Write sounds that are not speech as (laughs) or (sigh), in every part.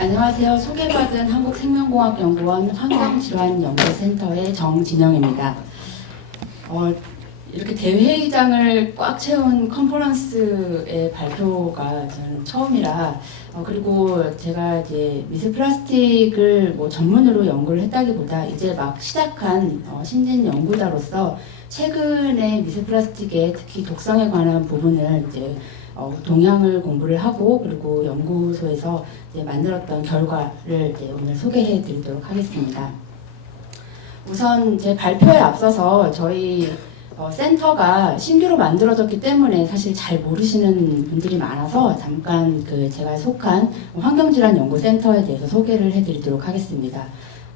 안녕하세요. 소개받은 한국생명공학연구원 환경질환연구센터의 정진영입니다. 어, 이렇게 대회의장을 꽉 채운 컨퍼런스의 발표가 저는 처음이라 어, 그리고 제가 이제 미세 플라스틱을 뭐 전문으로 연구를 했다기보다 이제 막 시작한 어, 신진 연구자로서 최근에 미세 플라스틱의 특히 독성에 관한 부분을 이제 어, 동향을 공부를 하고 그리고 연구소에서 만들었던 결과를 오늘 소개해 드리도록 하겠습니다. 우선 제 발표에 앞서서 저희 어, 센터가 신규로 만들어졌기 때문에 사실 잘 모르시는 분들이 많아서 잠깐 그 제가 속한 환경질환연구센터에 대해서 소개를 해드리도록 하겠습니다.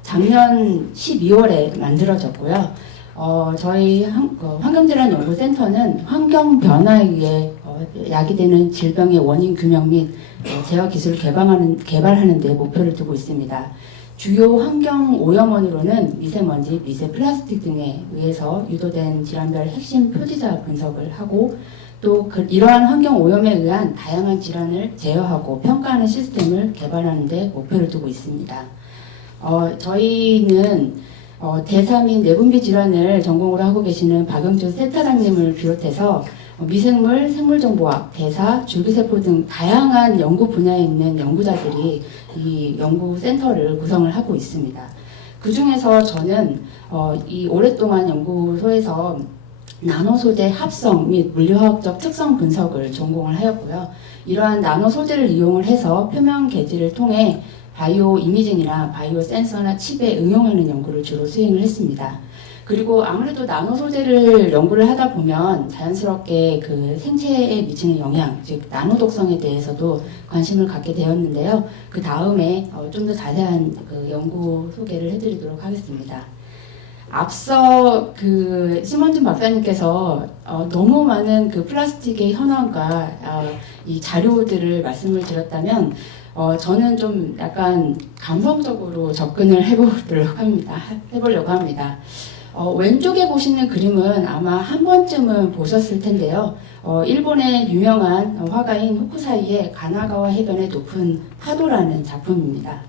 작년 12월에 만들어졌고요. 어, 저희 환- 어, 환경질환연구센터는 환경 변화에 의해 어, 야기되는 질병의 원인 규명 및 어, 제어 기술을 개발하는, 개발하는 데 목표를 두고 있습니다. 주요 환경 오염원으로는 미세먼지, 미세 플라스틱 등에 의해서 유도된 질환별 핵심 표지자 분석을 하고 또 그, 이러한 환경 오염에 의한 다양한 질환을 제어하고 평가하는 시스템을 개발하는 데 목표를 두고 있습니다. 어, 저희는 어, 대사 및 내분비 질환을 전공으로 하고 계시는 박영준 센터장님을 비롯해서 어, 미생물, 생물정보학, 대사, 줄기세포 등 다양한 연구 분야에 있는 연구자들이 이 연구센터를 구성을 하고 있습니다. 그 중에서 저는 어, 이 오랫동안 연구소에서 나노 소재 합성 및 물리화학적 특성 분석을 전공을 하였고요. 이러한 나노 소재를 이용을 해서 표면 계지를 통해 바이오 이미징이나 바이오 센서나 칩에 응용하는 연구를 주로 수행을 했습니다. 그리고 아무래도 나노 소재를 연구를 하다 보면 자연스럽게 그 생체에 미치는 영향, 즉 나노 독성에 대해서도 관심을 갖게 되었는데요. 그 다음에 좀 더 자세한 그 연구 소개를 해드리도록 하겠습니다. 앞서 그 심원준 박사님께서 어, 너무 많은 그 플라스틱의 현황과 어, 이 자료들을 말씀을 드렸다면 어, 저는 좀 약간 감성적으로 접근을 해보도록 합니다. 해보려고 합니다. 어, 왼쪽에 보시는 그림은 아마 한 번쯤은 보셨을 텐데요. 어, 일본의 유명한 화가인 후쿠사이의 가나가와 해변의 높은 파도라는 작품입니다.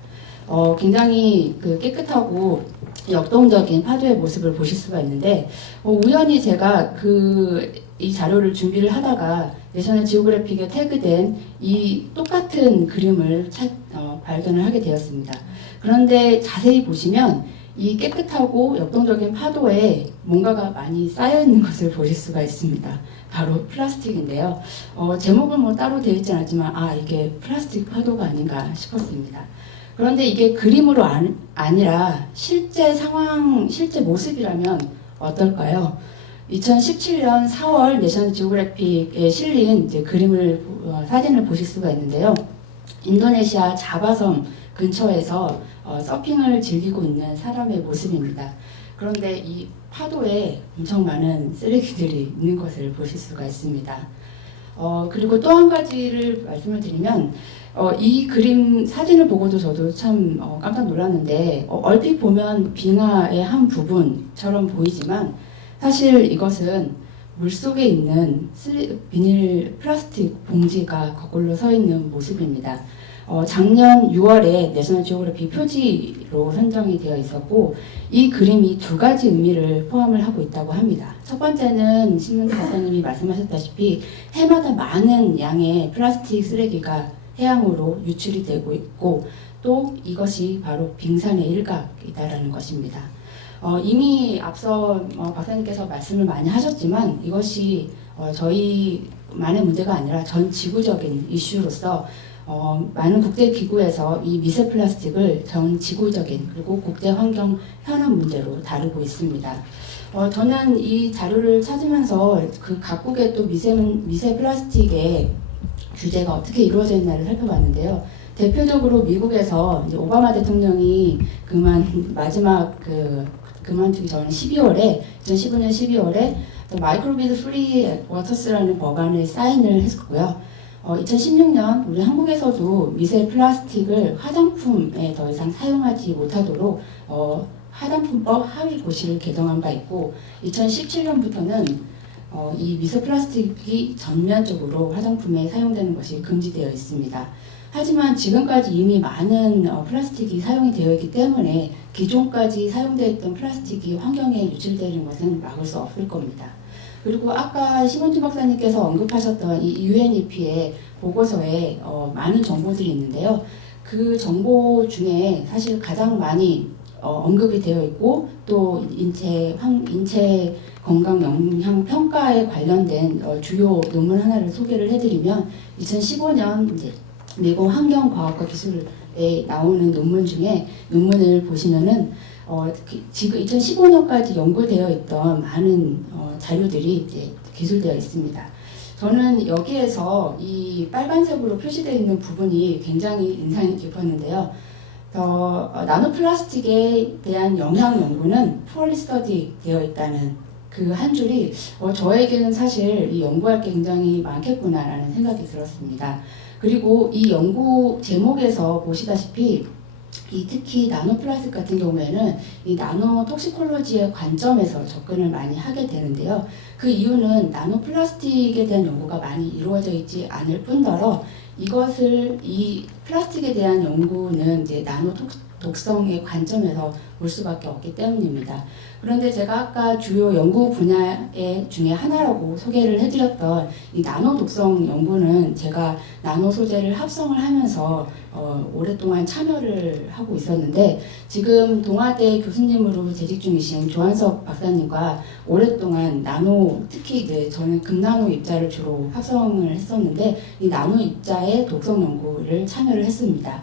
어, 굉장히 그 깨끗하고 역동적인 파도의 모습을 보실 수가 있는데 어, 우연히 제가 그 이 자료를 준비를 하다가 내셔널 지오그래픽에 태그된 이 똑같은 그림을 찾, 어, 발견을 하게 되었습니다. 그런데 자세히 보시면 이 깨끗하고 역동적인 파도에 뭔가가 많이 쌓여 있는 것을 보실 수가 있습니다. 바로 플라스틱인데요. 어, 제목은 뭐 따로 되어 있지 않았지만 아 이게 플라스틱 파도가 아닌가 싶었습니다. 그런데 이게 그림으로 안, 아니라 실제 상황, 실제 모습이라면 어떨까요? 2017년 4월 내셔널 지오그래픽에 실린 그림을 어, 사진을 보실 수가 있는데요. 인도네시아 자바섬 근처에서 어, 서핑을 즐기고 있는 사람의 모습입니다. 그런데 이 파도에 엄청 많은 쓰레기들이 있는 것을 보실 수가 있습니다. 어, 그리고 또 한 가지를 말씀을 드리면 어, 이 그림 사진을 보고도 저도 참 어, 깜짝 놀랐는데 어, 얼핏 보면 빙하의 한 부분처럼 보이지만 사실 이것은 물 속에 있는 쓰리- 비닐 플라스틱 봉지가 거꾸로 서 있는 모습입니다. 어, 작년 6월에 내셔널 지오그래피 표지로 선정이 되어 있었고 이 그림이 두 가지 의미를 포함을 하고 있다고 합니다. 첫 번째는 신문수 박사님이 말씀하셨다시피 해마다 많은 양의 플라스틱 쓰레기가 해양으로 유출이 되고 있고 또 이것이 바로 빙산의 일각이다라는 것입니다. 어, 이미 앞서 어, 박사님께서 말씀을 많이 하셨지만 이것이 어, 저희만의 문제가 아니라 전 지구적인 이슈로서 어, 많은 국제 기구에서 이 미세 플라스틱을 전 지구적인 그리고 국제 환경 현안 문제로 다루고 있습니다. 어, 저는 이 자료를 찾으면서 그 각국의 또 미세 미세 플라스틱의 규제가 어떻게 이루어져 있나를 살펴봤는데요. 대표적으로 미국에서 오바마 대통령이 그만 마지막 그 그만두기 전 12월에 2015년 12월에 마이크로비드 프리 워터스라는 법안을 사인을 했었고요. 어, 2016년 우리 한국에서도 미세 플라스틱을 화장품에 더 이상 사용하지 못하도록 어, 화장품법 하위 고시를 개정한 바 있고 2017년부터는 어, 이 미세 플라스틱이 전면적으로 화장품에 사용되는 것이 금지되어 있습니다. 하지만 지금까지 이미 많은 어, 플라스틱이 사용이 되어 있기 때문에 기존까지 사용되어 있던 플라스틱이 환경에 유출되는 것은 막을 수 없을 겁니다. 그리고 아까 심원준 박사님께서 언급하셨던 이 UNEP의 보고서에 어, 많은 정보들이 있는데요. 그 정보 중에 사실 가장 많이 어, 언급이 되어 있고 또 인체 환, 인체 건강 영향 평가에 관련된 어, 주요 논문 하나를 소개를 해드리면 2015년 이제 미국 환경과학과 기술에 나오는 논문 중에 논문을 보시면은 어, 그- 지금 2015년까지 연구되어 있던 많은 어, 자료들이 이제 기술되어 있습니다. 저는 여기에서 이 빨간색으로 표시되어 있는 부분이 굉장히 인상이 깊었는데요. 어, 어, 나노 플라스틱에 대한 영향 연구는 푸얼리 스터디 되어 있다는 그 한 줄이 어, 저에게는 사실 이 연구할 게 굉장히 많겠구나라는 생각이 들었습니다. 그리고 이 연구 제목에서 보시다시피 이 특히 나노 플라스틱 같은 경우에는 이 나노 톡시콜로지의 관점에서 접근을 많이 하게 되는데요. 그 이유는 나노 플라스틱에 대한 연구가 많이 이루어져 있지 않을 뿐더러 이것을 이 플라스틱에 대한 연구는 이제 나노 독, 독성의 관점에서 볼 수밖에 없기 때문입니다. 그런데 제가 아까 주요 연구 분야의 중에 하나라고 소개를 해드렸던 이 나노 독성 연구는 제가 나노 소재를 합성을 하면서 어, 오랫동안 참여를 하고 있었는데 지금 동아대 교수님으로 재직 중이신 조한석 박사님과 오랫동안 나노 특히 이제 저는 금나노 입자를 주로 합성을 했었는데 이 나노 입자의 독성 연구를 참여를 했습니다.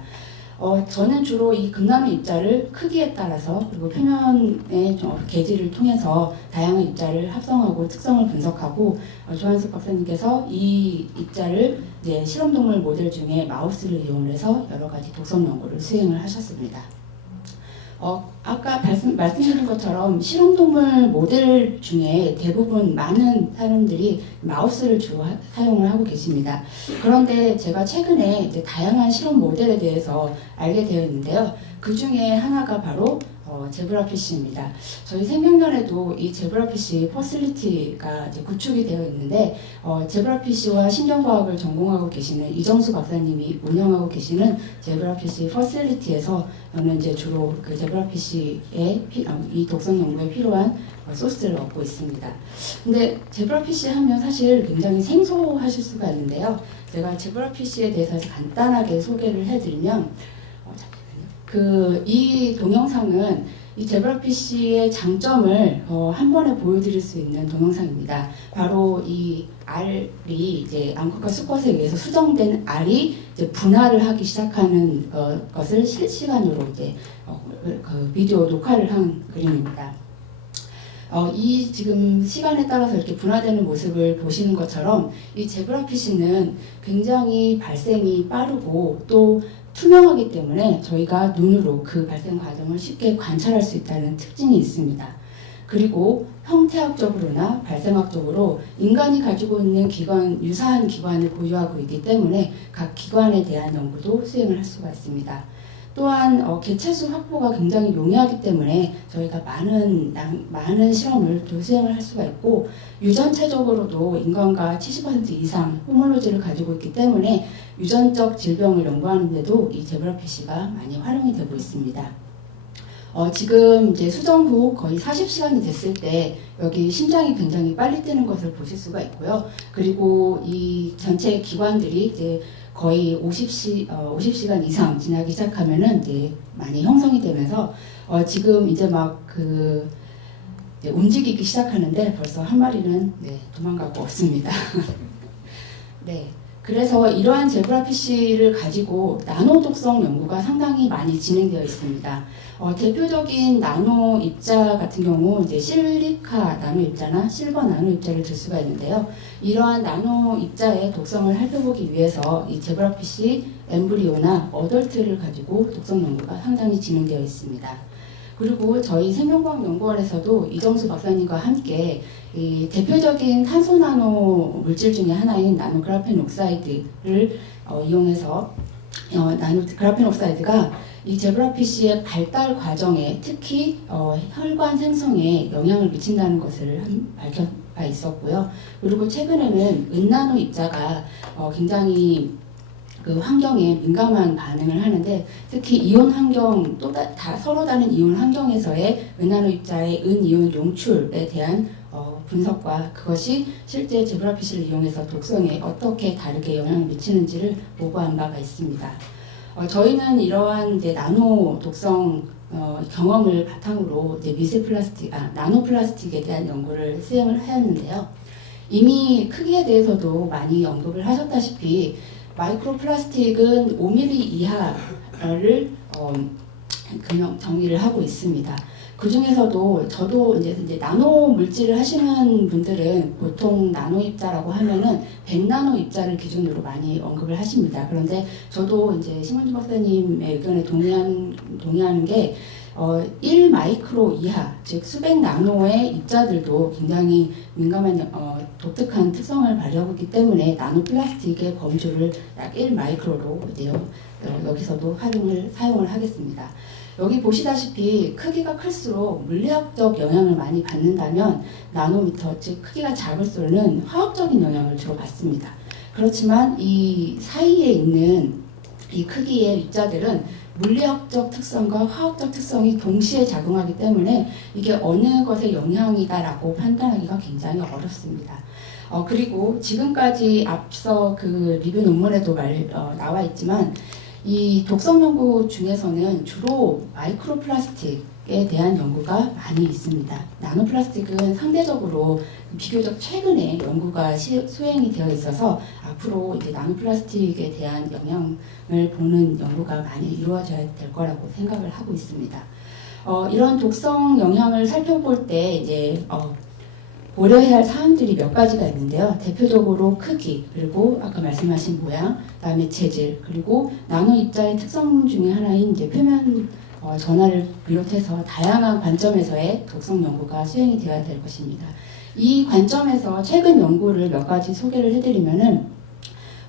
어, 저는 주로 이 금나노 입자를 크기에 따라서 그리고 표면의 좀 계지를 통해서 다양한 입자를 합성하고 특성을 분석하고 어, 조한석 박사님께서 이 입자를 이제 실험동물 모델 중에 마우스를 이용해서 여러 가지 독성 연구를 수행을 하셨습니다. 어, 아까 말씀, 말씀드린 것처럼 실험동물 모델 중에 대부분 많은 사람들이 마우스를 주로 하- 사용을 하고 계십니다. 그런데 제가 최근에 다양한 실험 모델에 대해서 알게 되어 있는데요. 그 중에 하나가 바로 어, 제브라피쉬입니다. 저희 생명견에도 이 제브라피쉬 퍼실리티가 이제 구축이 되어 있는데 어, 제브라피쉬와 신경과학을 전공하고 계시는 이정수 박사님이 운영하고 계시는 제브라피쉬 퍼실리티에서 저는 이제 주로 그 제브라피쉬의 피- 어, 이 독성 연구에 필요한 어, 소스를 얻고 있습니다. 근데 제브라피쉬 하면 사실 굉장히 생소하실 수가 있는데요. 제가 제브라피쉬에 대해서 간단하게 소개를 해드리면 어, 그 이 동영상은 이 제브라피쉬의 장점을 어, 한 번에 보여드릴 수 있는 동영상입니다. 바로 이 알이 이제 암컷과 수컷에 의해서 수정된 알이 이제 분할을 하기 시작하는 어, 것을 실시간으로 이제 어, 그 비디오 녹화를 한 그림입니다. 어, 이 지금 시간에 따라서 이렇게 분화되는 모습을 보시는 것처럼 이 제브라피쉬는 굉장히 발생이 빠르고 또 투명하기 때문에 저희가 눈으로 그 발생 과정을 쉽게 관찰할 수 있다는 특징이 있습니다. 그리고 형태학적으로나 발생학적으로 인간이 가지고 있는 기관, 유사한 기관을 보유하고 있기 때문에 각 기관에 대한 연구도 수행을 할 수가 있습니다. 또한 어, 개체수 확보가 굉장히 용이하기 때문에 저희가 많은 양- 많은 실험을 또 수행을 할 수가 있고 유전체적으로도 인간과 70% 이상 호모로지를 가지고 있기 때문에 유전적 질병을 연구하는데도 이 제브라피쉬가 많이 활용이 되고 있습니다. 어, 지금 이제 수정 후 거의 40시간이 됐을 때 여기 심장이 굉장히 빨리 뛰는 것을 보실 수가 있고요. 그리고 이 전체 기관들이 이제 거의 50시, 어, 50시간 이상 지나기 시작하면은 이제 많이 형성이 되면서 어, 지금 이제 막그 움직이기 시작하는데 벌써 한 마리는 네, 도망가고 없습니다. (laughs) 네. 그래서 이러한 제브라피쉬를 가지고 나노 독성 연구가 상당히 많이 진행되어 있습니다. 어, 대표적인 나노 입자 같은 경우 이제 실리카 나노 입자나 실버 나노 입자를 들 수가 있는데요. 이러한 나노 입자의 독성을 살펴보기 위해서 이 제브라피쉬 엠브리오나 어덜트를 가지고 독성 연구가 상당히 진행되어 있습니다. 그리고 저희 생명과학연구원에서도 이정수 박사님과 함께 이 대표적인 탄소 나노 물질 중에 하나인 나노 그라펜 옥사이드를 어, 이용해서 어, 나노 그라펜 옥사이드가 이 제브라피쉬의 발달 과정에 특히 어, 혈관 생성에 영향을 미친다는 것을 한- 밝혀 봐 있었고요. 그리고 최근에는 은나노 입자가 어, 굉장히 그 환경에 민감한 반응을 하는데 특히 이온 환경 또 다, 다 서로 다른 이온 환경에서의 은하로 입자의 은이온 용출에 대한 어, 분석과 그것이 실제 제브라피시를 이용해서 독성에 어떻게 다르게 영향을 미치는지를 보고한 바가 있습니다. 어, 저희는 이러한 이제 나노 독성 어, 경험을 바탕으로 이제 미세 플라스틱, 아, 나노 플라스틱에 대한 연구를 수행을 하였는데요. 이미 크기에 대해서도 많이 언급을 하셨다시피 마이크로 플라스틱은 5mm 이하를 어, 금형 정의를 하고 있습니다. 그 중에서도 저도 이제, 이제 나노 물질을 하시는 분들은 보통 나노 입자라고 하면은 100나노 입자를 기준으로 많이 언급을 하십니다. 그런데 저도 이제 심은주 박사님의 의견에 동의한, 동의하는 게 어, 1 마이크로 이하, 즉 수백 나노의 입자들도 굉장히 민감한 어, 독특한 특성을 발휘하고 있기 때문에 나노 플라스틱의 범주를 약 1 마이크로로 이제 여, 어, 여기서도 활용을 사용을 하겠습니다. 여기 보시다시피 크기가 클수록 물리학적 영향을 많이 받는다면 나노미터 즉 크기가 작을수록은 화학적인 영향을 주로 받습니다. 그렇지만 이 사이에 있는 이 크기의 입자들은 물리학적 특성과 화학적 특성이 동시에 작용하기 때문에 이게 어느 것의 영향이다라고 판단하기가 굉장히 어렵습니다. 어, 그리고 지금까지 앞서 그 리뷰 논문에도 말, 어, 나와 있지만 이 독성 연구 중에서는 주로 마이크로 플라스틱 에 대한 연구가 많이 있습니다. 나노 플라스틱은 상대적으로 비교적 최근에 연구가 시, 수행이 되어 있어서 앞으로 이제 나노 플라스틱에 대한 영향을 보는 연구가 많이 이루어져야 될 거라고 생각을 하고 있습니다. 어, 이런 독성 영향을 살펴볼 때 이제 어, 고려해야 할 사항들이 몇 가지가 있는데요. 대표적으로 크기, 그리고 아까 말씀하신 모양, 그다음에 재질, 그리고 나노 입자의 특성 중에 하나인 이제 표면 어, 전화를 비롯해서 다양한 관점에서의 독성 연구가 수행이 되어야 될 것입니다. 이 관점에서 최근 연구를 몇 가지 소개를 해드리면은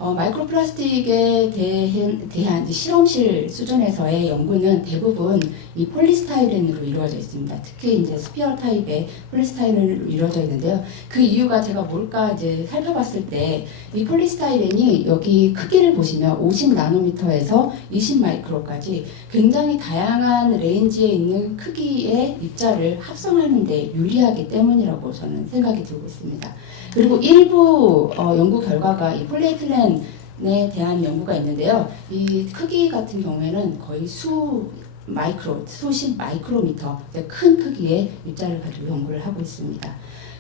어, 마이크로 플라스틱에 대한, 대한 실험실 수준에서의 연구는 대부분 이 폴리스타이렌으로 이루어져 있습니다. 특히 이제 스피어 타입의 폴리스타이렌으로 이루어져 있는데요. 그 이유가 제가 뭘까 이제 살펴봤을 때 이 폴리스타이렌이 여기 크기를 보시면 50 나노미터에서 20 마이크로까지 굉장히 다양한 레인지에 있는 크기의 입자를 합성하는데 유리하기 때문이라고 저는 생각이 들고 있습니다. 그리고 일부 어, 연구 결과가 이 폴리에틸렌에 대한 연구가 있는데요. 이 크기 같은 경우에는 거의 수 마이크로, 수십 마이크로미터 큰 크기의 입자를 가지고 연구를 하고 있습니다.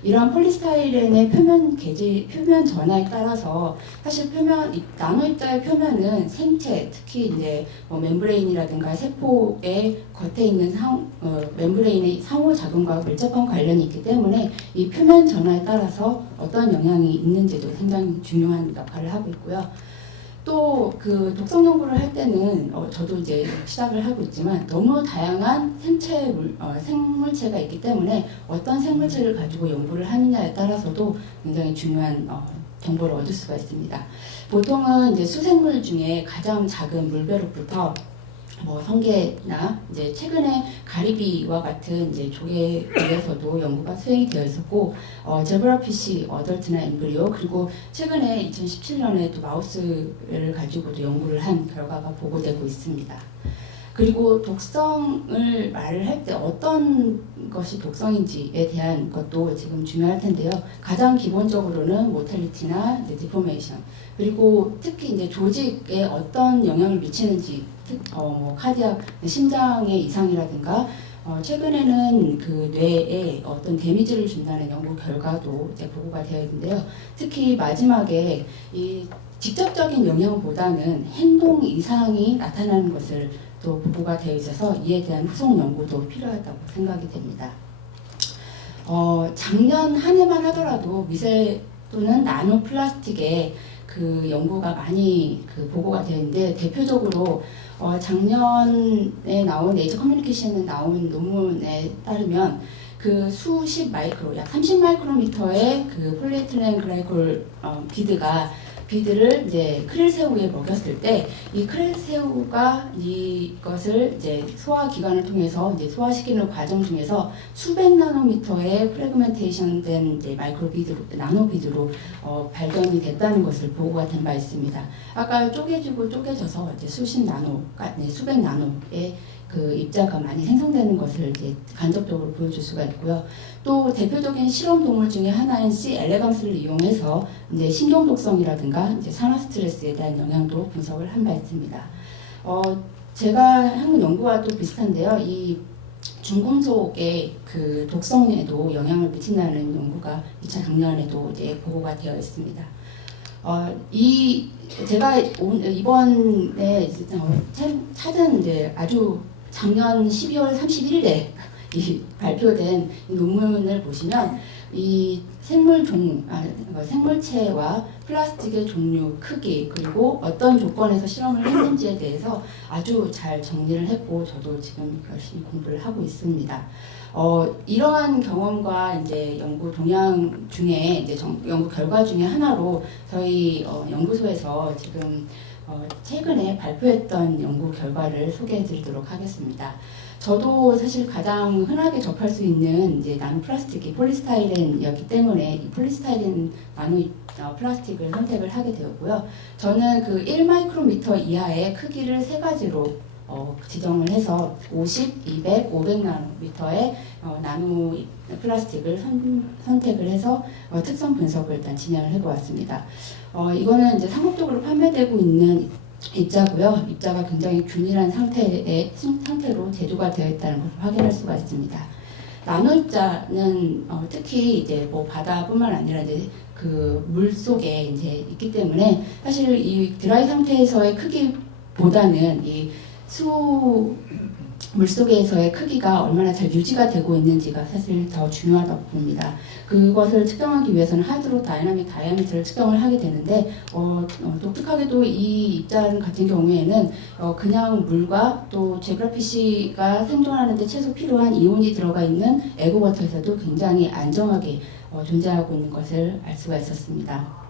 이러한 폴리스타이렌의 표면 개질, 표면 전화에 따라서 사실 표면, 이 나노 입자의 표면은 생체, 특히 이제 뭐 멤브레인이라든가 세포의 겉에 있는 상, 어, 멤브레인의 상호작용과 밀접한 관련이 있기 때문에 이 표면 전화에 따라서 어떤 영향이 있는지도 상당히 중요한 역할을 하고 있고요. 또 그 독성 연구를 할 때는 어, 저도 이제 시작을 하고 있지만 너무 다양한 생체 물, 어, 생물체가 있기 때문에 어떤 생물체를 가지고 연구를 하느냐에 따라서도 굉장히 중요한 어, 정보를 얻을 수가 있습니다. 보통은 이제 수생물 중에 가장 작은 물벼룩부터 뭐 성게나 이제 최근에 가리비와 같은 이제 조개에서도 연구가 수행이 되어 있었고 어, 제브라피시 어덜트나 엠브리오 그리고 최근에 2017년에 또 마우스를 가지고도 연구를 한 결과가 보고되고 있습니다. 그리고 독성을 말을 할 때 어떤 것이 독성인지에 대한 것도 지금 중요할 텐데요. 가장 기본적으로는 모탈리티나 디포메이션 그리고 특히 이제 조직에 어떤 영향을 미치는지 특, 어, 뭐 카디악 심장의 이상이라든가 어, 최근에는 그 뇌에 어떤 데미지를 준다는 연구 결과도 이제 보고가 되어 있는데요. 특히 마지막에 이 직접적인 영향보다는 행동 이상이 나타나는 것을 또 보고가 되어 있어서 이에 대한 후속 연구도 필요하다고 생각이 됩니다. 어, 작년 한 해만 하더라도 미세 또는 나노 플라스틱의 그 연구가 많이 그 보고가 되어 있는데 대표적으로 어, 작년에 나온 네이처 커뮤니케이션에 나온 논문에 따르면 그 수십 마이크로, 약 30 마이크로미터의 그 폴리에틸렌 글라이콜 어, 비드가 비드를 이제 크릴 새우에 먹였을 때 이 크릴 새우가 이것을 이제 소화 기관을 통해서 이제 소화시키는 과정 중에서 수백 나노미터의 프레그멘테이션된 이제 마이크로 비드로 나노 비드로 어, 발견이 됐다는 것을 보고가 된 바 있습니다. 아까 쪼개지고 쪼개져서 이제 수십 나노가 네, 수백 나노의 그 입자가 많이 생성되는 것을 이제 간접적으로 보여줄 수가 있고요. 또 대표적인 실험 동물 중에 하나인 C 엘레강스를 이용해서 이제 신경 독성이라든가 이제 산화 스트레스에 대한 영향도 분석을 한 바 있습니다. 어, 제가 한 연구와 또 비슷한데요. 이 중금속의 그 독성에도 영향을 미친다는 연구가 2차 작년에도 이제 보고가 되어 있습니다. 어, 이 제가 온- 이번에 어, 찾- 찾은 이제 아주 작년 12월 31일에 이 발표된 이 논문을 보시면 이 생물 종 아, 어, 생물체와 플라스틱의 종류, 크기 그리고 어떤 조건에서 실험을 했는지에 대해서 아주 잘 정리를 했고 저도 지금 열심히 공부를 하고 있습니다. 어, 이러한 경험과 이제 연구 동향 중에 이제 정- 연구 결과 중에 하나로 저희 어, 연구소에서 지금 어, 최근에 발표했던 연구 결과를 소개해 드리도록 하겠습니다. 저도 사실 가장 흔하게 접할 수 있는 이제 나노 플라스틱이 폴리스타이렌이었기 때문에 이 폴리스타이렌 나노 어, 플라스틱을 선택을 하게 되었고요. 저는 그 1마이크로미터 이하의 크기를 세 가지로 어, 지정을 해서 50, 200, 500나노미터의 어, 나노 플라스틱을 선, 선택을 해서 어, 특성 분석을 일단 진행을 해보았습니다. 어, 이거는 이제 상업적으로 판매되고 있는 입자고요. 입자가 굉장히 균일한 상태의 상태로 제조가 되어 있다는 것을 확인할 수가 있습니다. 나노 입자는 어, 특히 이제 뭐 바다뿐만 아니라 이제 그 물 속에 이제 있기 때문에 사실 이 드라이 상태에서의 크기보다는 이 수 물속에서의 크기가 얼마나 잘 유지가 되고 있는지가 사실 더 중요하다고 봅니다. 그것을 측정하기 위해서는 하이드로 다이나믹 다이아미터를 측정을 하게 되는데 어, 어, 독특하게도 이 입자 같은 경우에는 어, 그냥 물과 또 제그라피시가 생존하는데 최소 필요한 이온이 들어가 있는 에고워터에서도 굉장히 안정하게 어, 존재하고 있는 것을 알 수가 있었습니다.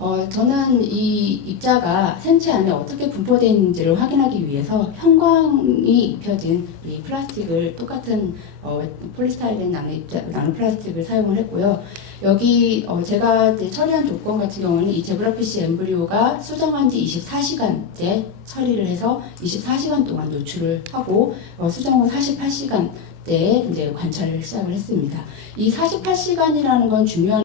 어, 저는 이 입자가 생체 안에 어떻게 분포되어 있는지를 확인하기 위해서 형광이 입혀진 이 플라스틱을 똑같은 어, 폴리스타이렌 나노, 입자, 나노 플라스틱을 사용을 했고요. 여기 어, 제가 처리한 조건 같은 경우는 이 제브라피시 엠브리오가 수정한 지 24시간째 처리를 해서 24시간 동안 노출을 하고 어, 수정 후 48시간 때 이제 관찰을 시작을 했습니다. 이 48시간이라는 건 중요한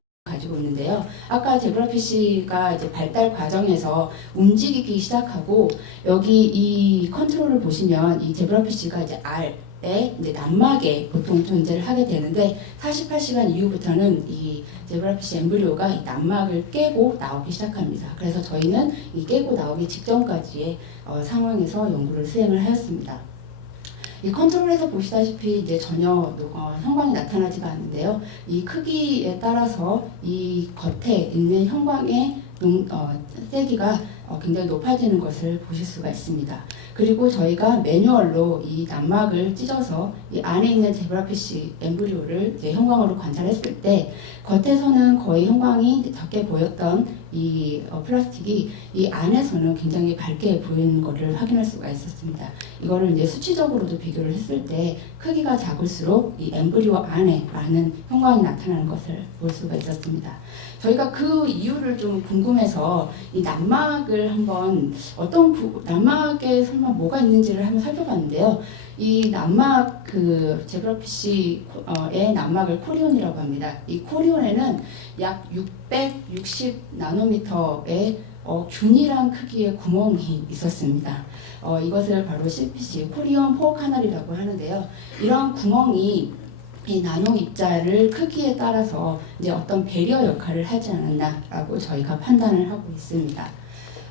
있는데요. 아까 제브라피시가 이제 발달 과정에서 움직이기 시작하고 여기 이 컨트롤을 보시면 이 제브라피시가 이제 R에 이제 난막에 보통 존재를 하게 되는데 48시간 이후부터는 이 제브라피시 엠브리오가 이 난막을 깨고 나오기 시작합니다. 그래서 저희는 이 깨고 나오기 직전까지의 어, 상황에서 연구를 수행을 하였습니다. 이 컨트롤에서 보시다시피 이제 전혀 어, 형광이 나타나지가 않는데요. 이 크기에 따라서 이 겉에 있는 형광의 농, 어, 세기가 어, 굉장히 높아지는 것을 보실 수가 있습니다. 그리고 저희가 매뉴얼로 이 난막을 찢어서 이 안에 있는 제브라피시 엠브리오를 이제 형광으로 관찰했을 때 겉에서는 거의 형광이 작게 보였던 이 어, 플라스틱이 이 안에서는 굉장히 밝게 보이는 것을 확인할 수가 있었습니다. 이거를 이제 수치적으로도 비교를 했을 때 크기가 작을수록 이 엠브리오 안에 많은 형광이 나타나는 것을 볼 수가 있었습니다. 저희가 그 이유를 좀 궁금해서 이 난막을 한번 어떤 부, 난막에 설마 뭐가 있는지를 한번 살펴봤는데요. 이 난막 그 제브라피시의 난막을 코리온이라고 합니다. 이 코리온에는 약 660 나노미터의 어, 균일한 크기의 구멍이 있었습니다. 어, 이것을 바로 CPC, 코리온 포 카널이라고 하는데요. 이런 구멍이 이 나노 입자를 크기에 따라서 이제 어떤 배려 역할을 하지 않았나라고 저희가 판단을 하고 있습니다.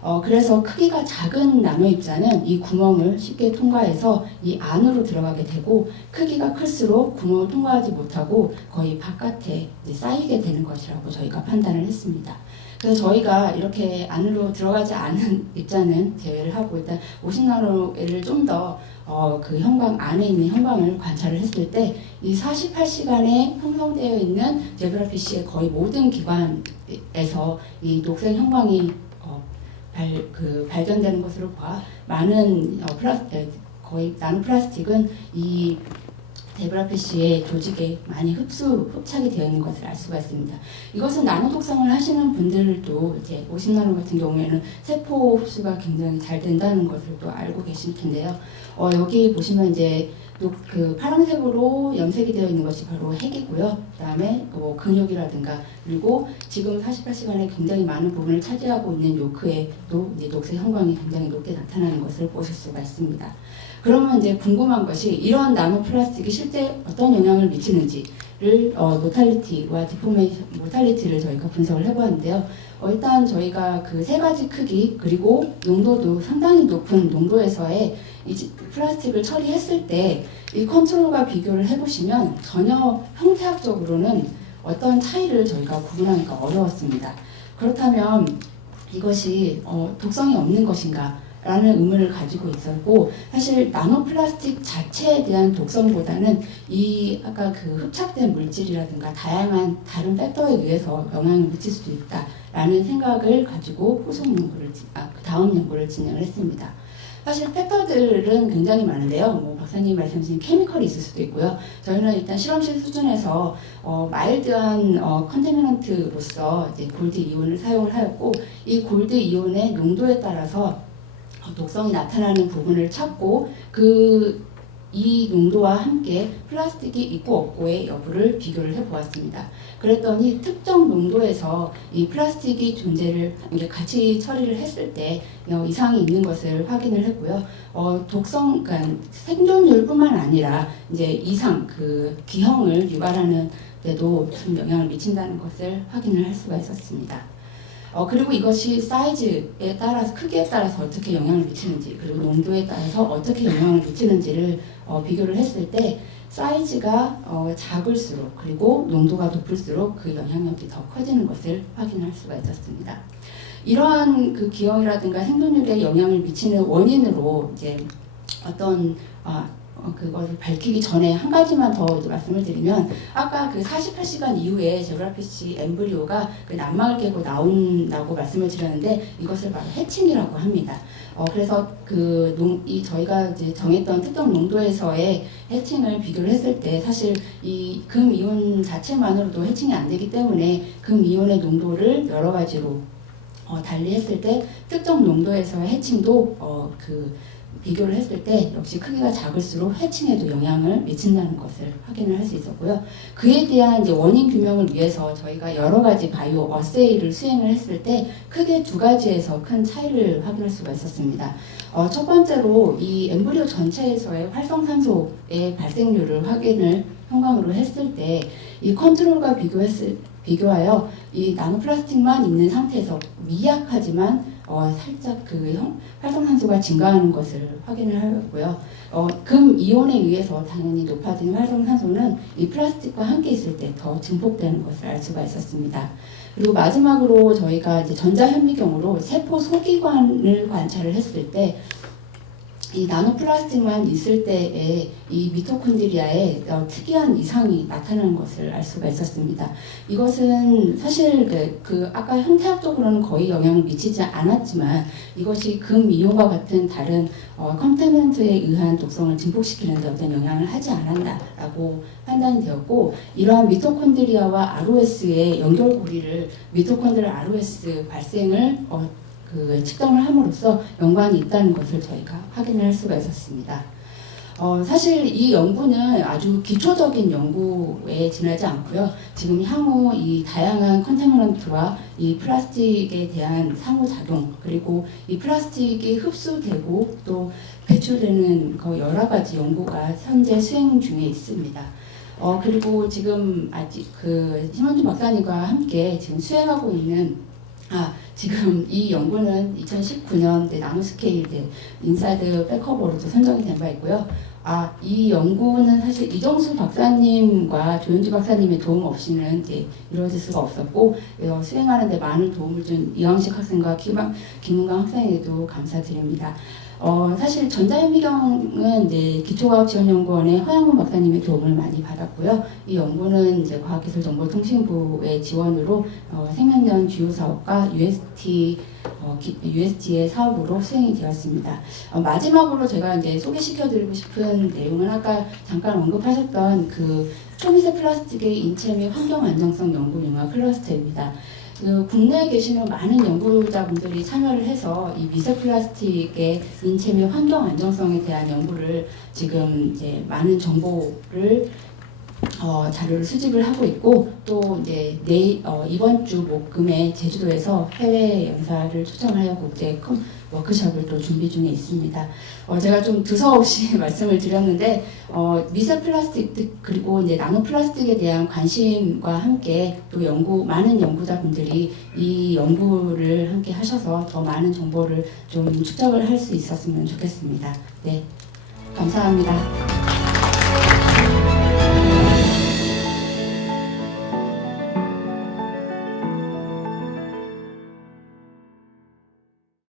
어, 그래서 크기가 작은 나노 입자는 이 구멍을 쉽게 통과해서 이 안으로 들어가게 되고 크기가 클수록 구멍을 통과하지 못하고 거의 바깥에 쌓이게 되는 것이라고 저희가 판단을 했습니다. 그래서 저희가 이렇게 안으로 들어가지 않은 (laughs) 입자는 제외를 하고 일단 50나노를 좀더 어, 그 형광 안에 있는 형광을 관찰을 했을 때 이 48시간에 형성되어 있는 제브라피쉬의 거의 모든 기관에서 이 녹색 형광이 어, 발, 그 발견되는 것으로 봐 많은 어, 플라스, 에, 거의 나노 플라스틱은 이 데브라피쉬의 조직에 많이 흡수 흡착이 되어 있는 것을 알 수가 있습니다. 이것은 나노 독성을 하시는 분들도 이제 50나노 같은 경우에는 세포 흡수가 굉장히 잘 된다는 것을 또 알고 계실 텐데요. 어, 여기 보시면 이제 녹- 그 파란색으로 염색이 되어 있는 것이 바로 핵이고요. 그다음에 뭐 근육이라든가 그리고 지금 48시간에 굉장히 많은 부분을 차지하고 있는 요크에도 이제 녹색 형광이 굉장히 높게 나타나는 것을 보실 수가 있습니다. 그러면 이제 궁금한 것이 이런 나노 플라스틱이 실제 어떤 영향을 미치는지를 어, 모탈리티와 디포메이션 모탈리티를 저희가 분석을 해보았는데요. 어, 일단 저희가 그 세 가지 크기 그리고 농도도 상당히 높은 농도에서의 플라스틱을 처리했을 때 이 컨트롤과 비교를 해보시면 전혀 형태학적으로는 어떤 차이를 저희가 구분하기가 어려웠습니다. 그렇다면 이것이 어, 독성이 없는 것인가? 라는 의문을 가지고 있었고 사실 나노 플라스틱 자체에 대한 독성보다는 이 아까 그 흡착된 물질이라든가 다양한 다른 팩터에 의해서 영향을 미칠 수도 있다라는 생각을 가지고 후속 연구를 진- 아, 그 다음 연구를 진행을 했습니다. 사실 팩터들은 굉장히 많은데요. 뭐 박사님 말씀하신 케미컬이 있을 수도 있고요. 저희는 일단 실험실 수준에서 어, 마일드한 어, 컨테미넌트로서 이제 골드 이온을 사용을 하였고 이 골드 이온의 농도에 따라서 어, 독성이 나타나는 부분을 찾고 그 이 농도와 함께 플라스틱이 있고 없고의 여부를 비교를 해보았습니다. 그랬더니 특정 농도에서 이 플라스틱이 존재를 같이 처리를 했을 때 어, 이상이 있는 것을 확인을 했고요. 어, 독성, 그러니까 생존율뿐만 아니라 이제 이상 그 기형을 유발하는 데도 좀 영향을 미친다는 것을 확인을 할 수가 있었습니다. 어, 그리고 이것이 사이즈에 따라서 크기에 따라서 어떻게 영향을 미치는지 그리고 농도에 따라서 어떻게 영향을 미치는지를 어, 비교를 했을 때 사이즈가 어, 작을수록 그리고 농도가 높을수록 그 영향력이 더 커지는 것을 확인할 수가 있었습니다. 이러한 그 기형이라든가 생존율에 영향을 미치는 원인으로 이제 어떤 아, 어, 그것을 밝히기 전에 한 가지만 더 말씀을 드리면 아까 그 48시간 이후에 제브라피시 엠브리오가 그 난막을 깨고 나온다고 말씀을 드렸는데 이것을 바로 해칭이라고 합니다. 어, 그래서 그 농, 이 저희가 이제 정했던 특정 농도에서의 해칭을 비교를 했을 때 사실 이 금 이온 자체만으로도 해칭이 안 되기 때문에 금 이온의 농도를 여러 가지로 어, 달리 했을 때 특정 농도에서의 해칭도 어, 그 비교를 했을 때 역시 크기가 작을수록 해칭에도 영향을 미친다는 것을 확인을 할 수 있었고요. 그에 대한 이제 원인 규명을 위해서 저희가 여러 가지 바이오 어세이를 수행을 했을 때 크게 두 가지에서 큰 차이를 확인할 수가 있었습니다. 어, 첫 번째로 이 엠브리오 전체에서의 활성산소의 발생률을 확인을 형광으로 했을 때 이 컨트롤과 비교했을 비교하여 이 나노플라스틱만 있는 상태에서 미약하지만 어, 살짝 그 형, 활성산소가 증가하는 것을 확인을 하였고요. 어, 금 이온에 의해서 당연히 높아지는 활성산소는 이 플라스틱과 함께 있을 때 더 증폭되는 것을 알 수가 있었습니다. 그리고 마지막으로 저희가 이제 전자현미경으로 세포 소기관을 관찰을 했을 때 이 나노플라스틱만 있을 때에 이 미토콘드리아에 어, 특이한 이상이 나타나는 것을 알 수가 있었습니다. 이것은 사실 그, 그 아까 형태학적으로는 거의 영향을 미치지 않았지만 이것이 금 이온과 같은 다른 어, 컨테넌트에 의한 독성을 증폭시키는 데 어떤 영향을 하지 않았다라고 판단이 되었고 이러한 미토콘드리아와 ROS의 연결고리를 미토콘드리아 ROS 발생을 어, 그 측정을 함으로써 연관이 있다는 것을 저희가 확인을 할 수가 있었습니다. 어, 사실 이 연구는 아주 기초적인 연구에 지나지 않고요. 지금 향후 이 다양한 컨테너런트와 이 플라스틱에 대한 상호작용 그리고 이 플라스틱이 흡수되고 또 배출되는 그 여러 가지 연구가 현재 수행 중에 있습니다. 어, 그리고 지금 아직 그 심원준 박사님과 함께 지금 수행하고 있는 아, 지금 이 연구는 2019년 네, 나노스케일 네, 인사이드 백커버로도 선정이 된 바 있고요. 아, 이 연구는 사실 이정수 박사님과 조윤주 박사님의 도움 없이는 이제 이루어질 수가 없었고 어, 수행하는데 많은 도움을 준 이왕식 학생과 김, 김은강 학생에게도 감사드립니다. 어, 사실 전자현미경은 이제 기초과학지원연구원의 허양문 박사님의 도움을 많이 받았고요. 이 연구는 이제 과학기술정보통신부의 지원으로 어, 생명연 주요 사업과 UST 어, 기- UST의 사업으로 수행이 되었습니다. 어, 마지막으로 제가 이제 소개시켜드리고 싶은 내용은 아까 잠깐 언급하셨던 그 초미세 플라스틱의 인체 및 환경 안정성 연구 융합 클러스터입니다. 그 국내에 계시는 많은 연구자분들이 참여를 해서 이 미세 플라스틱의 인체 및 환경 안정성에 대한 연구를 지금 이제 많은 정보를 어, 자료를 수집을 하고 있고 또 이제 내일 어, 이번 주 목금에 제주도에서 해외 연사를 초청하여 국제 컴- 워크숍을 또 준비 중에 있습니다. 어, 제가 좀 두서없이 (laughs) 말씀을 드렸는데 어, 미세 플라스틱 그리고 이제 나노 플라스틱에 대한 관심과 함께 또 연구 많은 연구자분들이 이 연구를 함께 하셔서 더 많은 정보를 좀 축적을 할 수 있었으면 좋겠습니다. 네, 감사합니다.